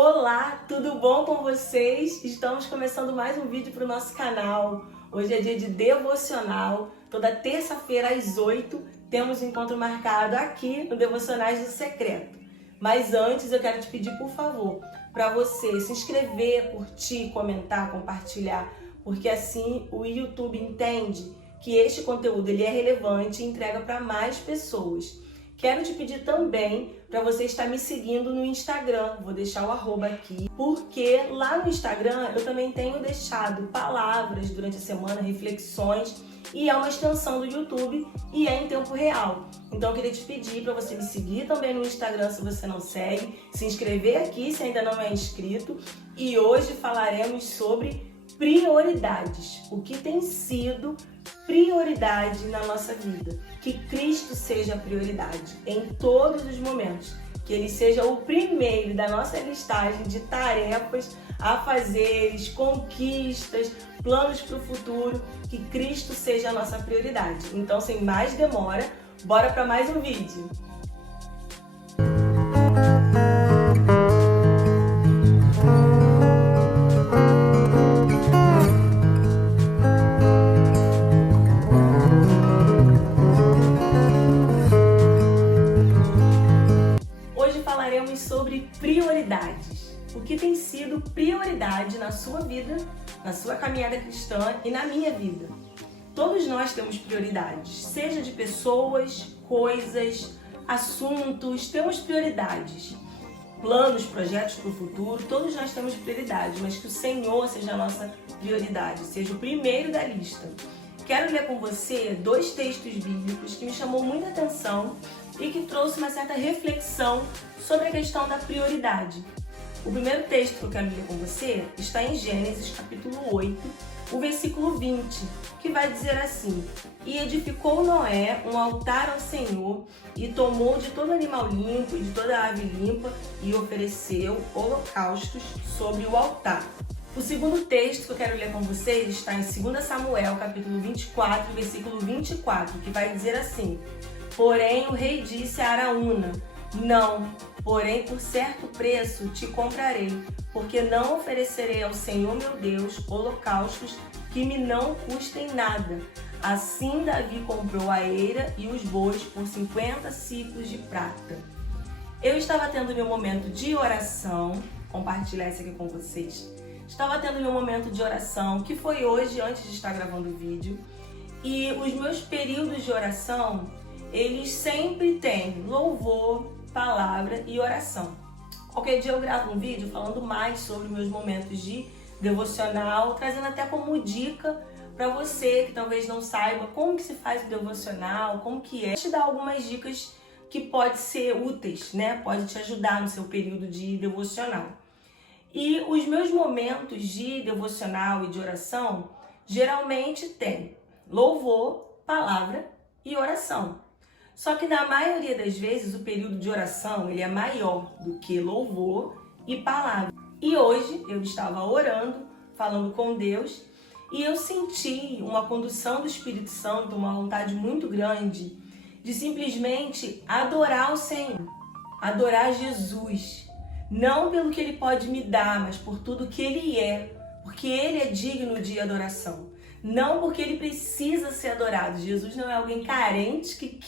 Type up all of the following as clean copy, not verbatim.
Olá, tudo bom com vocês? Estamos começando mais um vídeo para o nosso canal. Hoje é dia de devocional. Toda terça-feira às 8 temos um encontro marcado aqui no Devocionais do Secreto. Mas antes eu quero te pedir, por favor, para você se inscrever, curtir, comentar, compartilhar, porque assim o YouTube entende que este conteúdo ele é relevante e entrega para mais pessoas. Quero te pedir também para você estar me seguindo no Instagram, vou deixar o arroba aqui, porque lá no Instagram eu também tenho deixado palavras durante a semana, reflexões, e é uma extensão do YouTube e é em tempo real. Então eu queria te pedir para você me seguir também no Instagram se você não segue, se inscrever aqui se ainda não é inscrito, e hoje falaremos sobre prioridades, o que tem sido prioridade na nossa vida. Que Cristo seja a prioridade em todos os momentos, que Ele seja o primeiro da nossa listagem de tarefas a fazeres, conquistas, planos para o futuro, que Cristo seja a nossa prioridade. Então, sem mais demora, bora para mais um vídeo. Sobre prioridades. O que tem sido prioridade na sua vida, na sua caminhada cristã e na minha vida. Todos nós temos prioridades, seja de pessoas, coisas, assuntos, temos prioridades. Planos, projetos para o futuro, todos nós temos prioridades, mas que o Senhor seja a nossa prioridade, seja o primeiro da lista. Quero ler com você dois textos bíblicos que me chamou muita atenção e que trouxe uma certa reflexão sobre a questão da prioridade. O primeiro texto que eu quero ler com você está em Gênesis capítulo 8, o versículo 20, que vai dizer assim: E edificou Noé um altar ao Senhor, e tomou de todo animal limpo e de toda ave limpa, e ofereceu holocaustos sobre o altar. O segundo texto que eu quero ler com vocês está em 2 Samuel capítulo 24, versículo 24, que vai dizer assim: Porém o rei disse a Araúna: Não, porém por certo preço te comprarei, porque não oferecerei ao Senhor meu Deus holocaustos que me não custem nada. Assim Davi comprou a eira e os bois por 50 ciclos de prata. Eu estava tendo meu momento de oração, compartilhar isso aqui com vocês. Estava tendo meu momento de oração, que foi hoje antes de estar gravando o vídeo, e os meus períodos de oração, eles sempre têm louvor, palavra e oração. Qualquer dia eu gravo um vídeo falando mais sobre meus momentos de devocional, trazendo até como dica para você que talvez não saiba como que se faz o devocional, como que é. Vou te dar algumas dicas que podem ser úteis, né? Pode te ajudar no seu período de devocional. E os meus momentos de devocional e de oração geralmente tem louvor, palavra e oração. Só que na maioria das vezes o período de oração ele é maior do que louvor e palavra. E hoje eu estava orando, falando com Deus, e eu senti uma condução do Espírito Santo, uma vontade muito grande de simplesmente adorar o Senhor, adorar Jesus. Não pelo que Ele pode me dar, mas por tudo que Ele é, porque Ele é digno de adoração. Não porque Ele precisa ser adorado. Jesus não é alguém carente que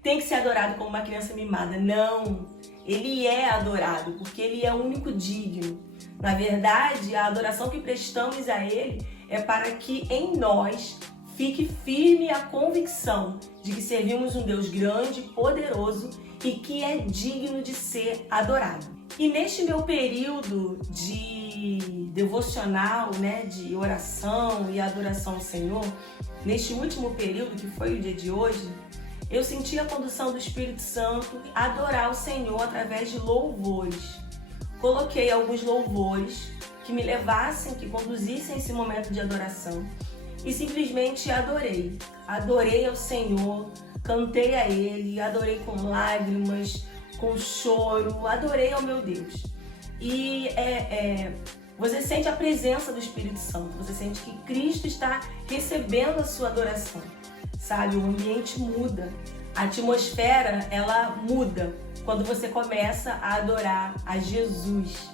tem que ser adorado como uma criança mimada. Não, Ele é adorado porque Ele é o único digno. Na verdade, a adoração que prestamos a Ele é para que em nós fique firme a convicção de que servimos um Deus grande, poderoso e que é digno de ser adorado. E neste meu período de devocional, né, de oração e adoração ao Senhor, neste último período, que foi o dia de hoje, eu senti a condução do Espírito Santo a adorar o Senhor através de louvores. Coloquei alguns louvores que me levassem, que conduzissem esse momento de adoração e simplesmente adorei. Adorei ao Senhor, cantei a Ele, adorei com lágrimas, com choro, adorei ao meu Deus. E você sente a presença do Espírito Santo, você sente que Cristo está recebendo a sua adoração, sabe? O ambiente muda, a atmosfera ela muda quando você começa a adorar a Jesus.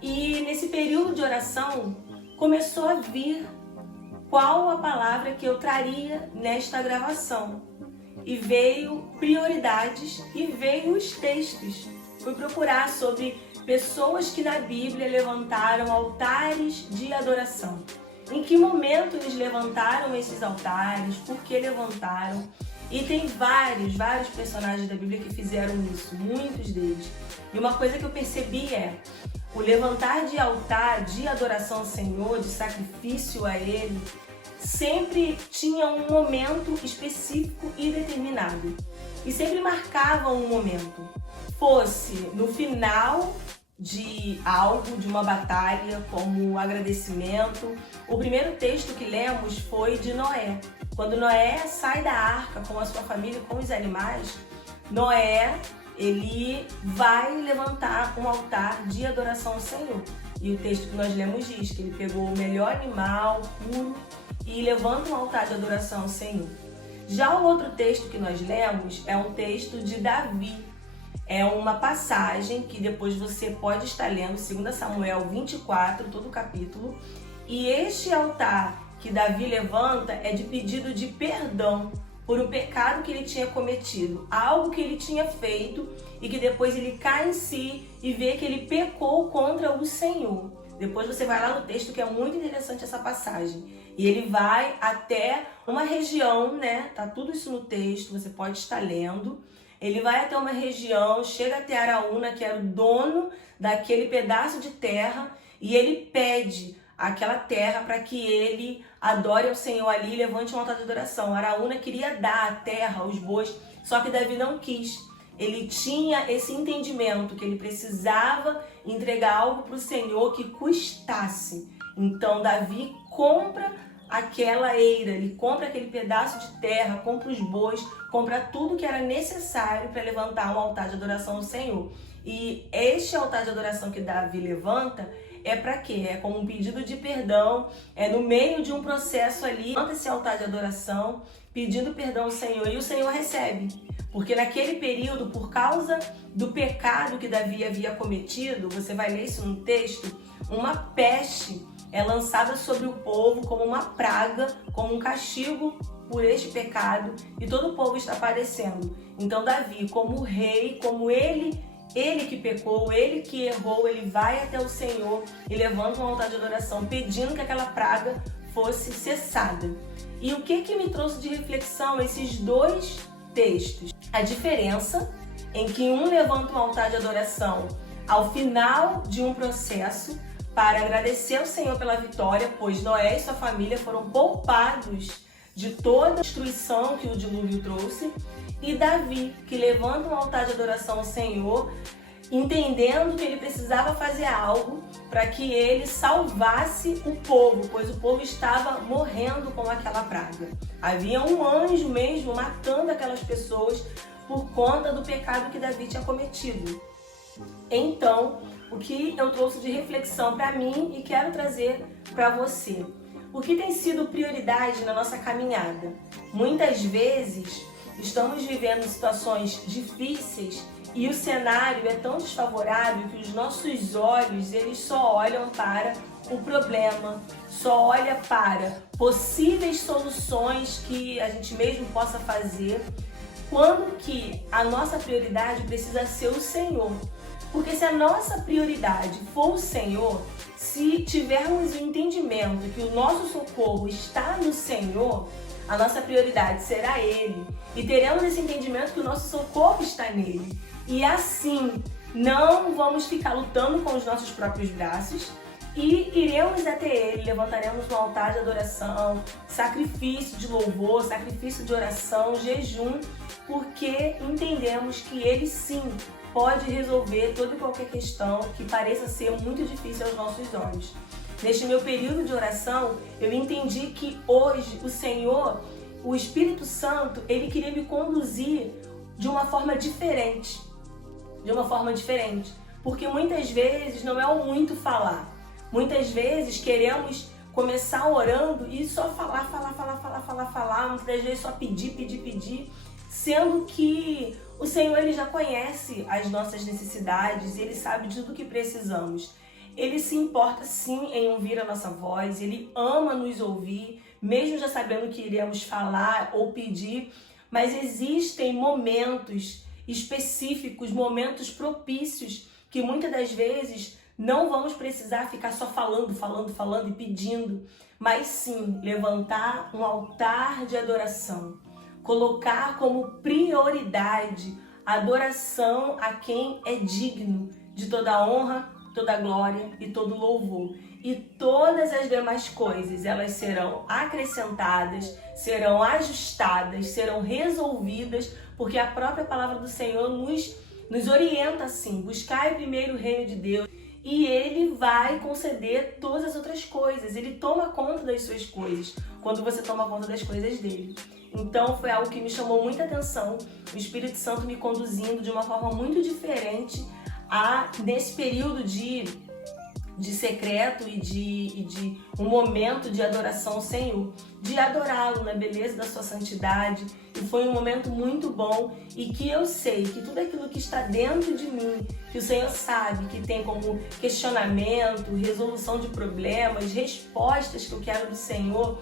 E nesse período de oração começou a vir qual a palavra que eu traria nesta gravação. E veio prioridades e veio os textos. Fui procurar sobre pessoas que na Bíblia levantaram altares de adoração. Em que momento eles levantaram esses altares, por que levantaram. E tem vários personagens da Bíblia que fizeram isso, muitos deles. E uma coisa que eu percebi é o levantar de altar, de adoração ao Senhor, de sacrifício a Ele, sempre tinha um momento específico e determinado. E sempre marcava um momento. Fosse no final de algo, de uma batalha, como agradecimento. O primeiro texto que lemos foi de Noé. Quando Noé sai da arca com a sua família, com os animais, Noé, ele vai levantar um altar de adoração ao Senhor. E o texto que nós lemos diz que ele pegou o melhor animal, puro, e levanta um altar de adoração ao Senhor. Já o outro texto que nós lemos é um texto de Davi. É uma passagem que depois você pode estar lendo, 2 Samuel 24, todo o capítulo. E este altar que Davi levanta é de pedido de perdão por o pecado que ele tinha cometido, algo que ele tinha feito e que depois ele cai em si e vê que ele pecou contra o Senhor. Depois você vai lá no texto, que é muito interessante essa passagem. E ele vai até uma região, né? Tá tudo isso no texto, você pode estar lendo. Ele vai até uma região, chega até Araúna, que era o dono daquele pedaço de terra, e ele pede aquela terra para que ele adore ao Senhor ali e levante um altar de adoração. Araúna queria dar a terra aos bois, só que Davi não quis. Ele tinha esse entendimento que ele precisava entregar algo para o Senhor que custasse. Então Davi compra aquela eira, ele compra aquele pedaço de terra, compra os bois, compra tudo que era necessário para levantar um altar de adoração ao Senhor. E este altar de adoração que Davi levanta é para quê? É como um pedido de perdão, é no meio de um processo ali, levanta esse altar de adoração, pedindo perdão ao Senhor, e o Senhor recebe. Porque naquele período, por causa do pecado que Davi havia cometido, você vai ler isso no texto, uma peste é lançada sobre o povo como uma praga, como um castigo por este pecado, e todo o povo está padecendo. Então Davi, como rei, como ele que pecou, ele que errou, ele vai até o Senhor e levanta um altar de adoração, pedindo que aquela praga fosse cessada. E o que me trouxe de reflexão esses dois textos? A diferença em que um levanta um altar de adoração ao final de um processo para agradecer ao Senhor pela vitória, pois Noé e sua família foram poupados de toda a destruição que o dilúvio trouxe, e Davi, que levanta um altar de adoração ao Senhor, entendendo que ele precisava fazer algo para que ele salvasse o povo, pois o povo estava morrendo com aquela praga. Havia um anjo mesmo matando aquelas pessoas por conta do pecado que Davi tinha cometido. Então, o que eu trouxe de reflexão para mim e quero trazer para você. O que tem sido prioridade na nossa caminhada? Muitas vezes estamos vivendo situações difíceis e o cenário é tão desfavorável que os nossos olhos, eles só olham para o problema, só olha para possíveis soluções que a gente mesmo possa fazer, quando que a nossa prioridade precisa ser o Senhor. Porque se a nossa prioridade for o Senhor, se tivermos o entendimento que o nosso socorro está no Senhor, a nossa prioridade será Ele. E teremos esse entendimento que o nosso socorro está nele. E assim, não vamos ficar lutando com os nossos próprios braços e iremos até Ele, levantaremos um altar de adoração, sacrifício de louvor, sacrifício de oração, jejum, porque entendemos que Ele sim pode resolver toda e qualquer questão que pareça ser muito difícil aos nossos olhos. Neste meu período de oração, eu entendi que hoje o Senhor, o Espírito Santo, Ele queria me conduzir de uma forma diferente. Porque muitas vezes não é o muito falar. Muitas vezes queremos começar orando e só falar, muitas vezes só pedir, sendo que o Senhor, Ele já conhece as nossas necessidades, Ele sabe de tudo que precisamos. Ele se importa sim em ouvir a nossa voz, Ele ama nos ouvir, mesmo já sabendo que iremos falar ou pedir, mas existem momentos específicos, momentos propícios, que muitas das vezes não vamos precisar ficar só falando e pedindo, mas sim levantar um altar de adoração, colocar como prioridade a adoração a quem é digno de toda honra, toda glória e todo louvor. E todas as demais coisas, elas serão acrescentadas, serão ajustadas, serão resolvidas, porque a própria palavra do Senhor nos orienta assim: buscai primeiro o reino de Deus, e Ele vai conceder todas as outras coisas. Ele toma conta das suas coisas, quando você toma conta das coisas dele. Então foi algo que me chamou muita atenção, o Espírito Santo me conduzindo de uma forma muito diferente nesse período de secreto e de um momento de adoração ao Senhor, de adorá-lo na beleza da sua santidade. E foi um momento muito bom, e que eu sei que tudo aquilo que está dentro de mim, que o Senhor sabe que tem como questionamento, resolução de problemas, respostas que eu quero do Senhor,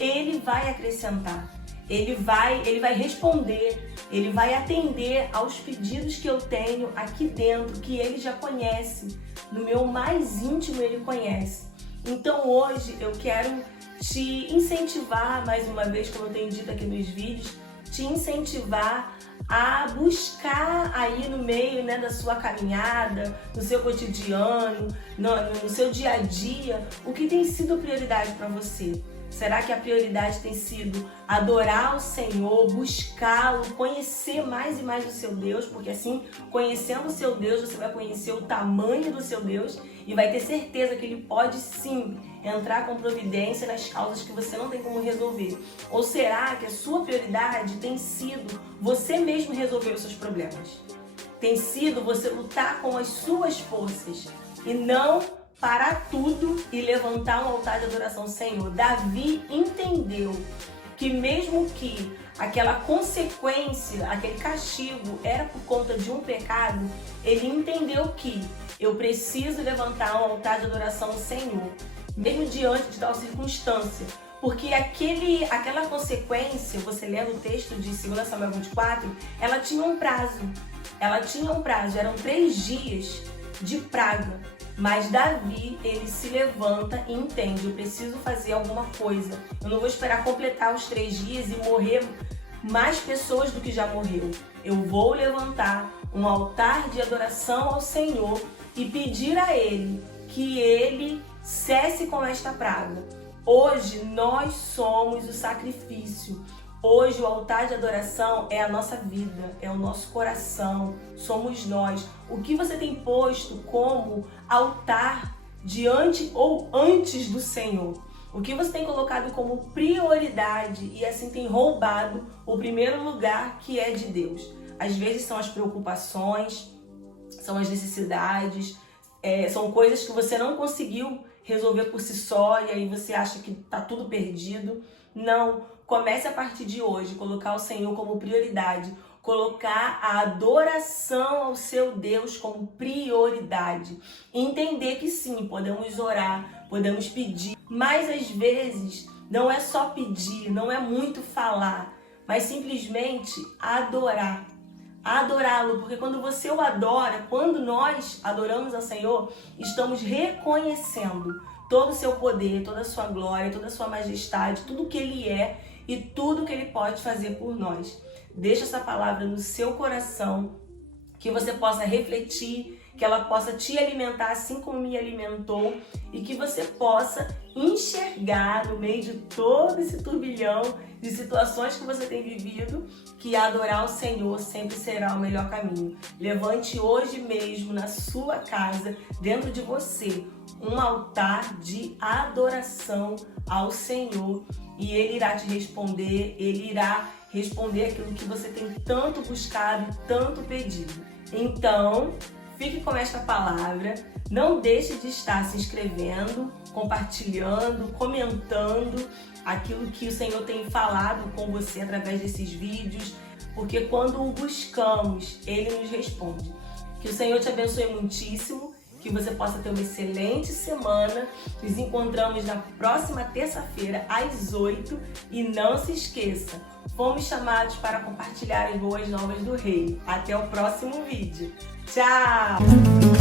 Ele vai acrescentar. Ele vai responder, Ele vai atender aos pedidos que eu tenho aqui dentro, que Ele já conhece. No meu mais íntimo Ele conhece. Então hoje eu quero te incentivar, mais uma vez, como eu tenho dito aqui nos vídeos, te incentivar a buscar aí no meio, né, da sua caminhada, no seu cotidiano, no seu dia a dia, o que tem sido prioridade para você. Será que a prioridade tem sido adorar o Senhor, buscá-lo, conhecer mais e mais o seu Deus? Porque assim, conhecendo o seu Deus, você vai conhecer o tamanho do seu Deus e vai ter certeza que Ele pode sim entrar com providência nas causas que você não tem como resolver. Ou será que a sua prioridade tem sido você mesmo resolver os seus problemas? Tem sido você lutar com as suas forças e não parar tudo e levantar um altar de adoração ao Senhor? Davi entendeu que mesmo que aquela consequência, aquele castigo era por conta de um pecado, ele entendeu que eu preciso levantar um altar de adoração ao Senhor, mesmo diante de tal circunstância. Porque aquela consequência, você lendo o texto de 2 Samuel 24, ela tinha um prazo. Eram 3 dias de praga. Mas Davi, ele se levanta e entende: eu preciso fazer alguma coisa. Eu não vou esperar completar os 3 dias e morrer mais pessoas do que já morreu. Eu vou levantar um altar de adoração ao Senhor e pedir a Ele que Ele cesse com esta praga. Hoje nós somos o sacrifício. Hoje o altar de adoração é a nossa vida, é o nosso coração, somos nós. O que você tem posto como altar diante ou antes do Senhor? O que você tem colocado como prioridade e assim tem roubado o primeiro lugar, que é de Deus? Às vezes são as preocupações, são as necessidades, são coisas que você não conseguiu resolver por si só e aí você acha que está tudo perdido. Não. Comece a partir de hoje, colocar o Senhor como prioridade, colocar a adoração ao seu Deus como prioridade. Entender que sim, podemos orar, podemos pedir, mas às vezes não é só pedir, não é muito falar, mas simplesmente adorar. Adorá-lo, porque quando você o adora, quando nós adoramos ao Senhor, estamos reconhecendo todo o seu poder, toda a sua glória, toda a sua majestade, tudo que Ele é e tudo que Ele pode fazer por nós. Deixa essa palavra no seu coração, que você possa refletir, que ela possa te alimentar assim como me alimentou e que você possa enxergar no meio de todo esse turbilhão de situações que você tem vivido, que adorar o Senhor sempre será o melhor caminho. Levante hoje mesmo na sua casa, dentro de você, um altar de adoração ao Senhor e Ele irá te responder, Ele irá responder aquilo que você tem tanto buscado, tanto pedido. Então, fique com esta palavra, não deixe de estar se inscrevendo, compartilhando, comentando aquilo que o Senhor tem falado com você através desses vídeos, porque quando o buscamos, Ele nos responde. Que o Senhor te abençoe muitíssimo, que você possa ter uma excelente semana. Nos encontramos na próxima terça-feira às 8 e não se esqueça, fomos chamados para compartilhar as boas novas do Reino. Até o próximo vídeo. Tchau!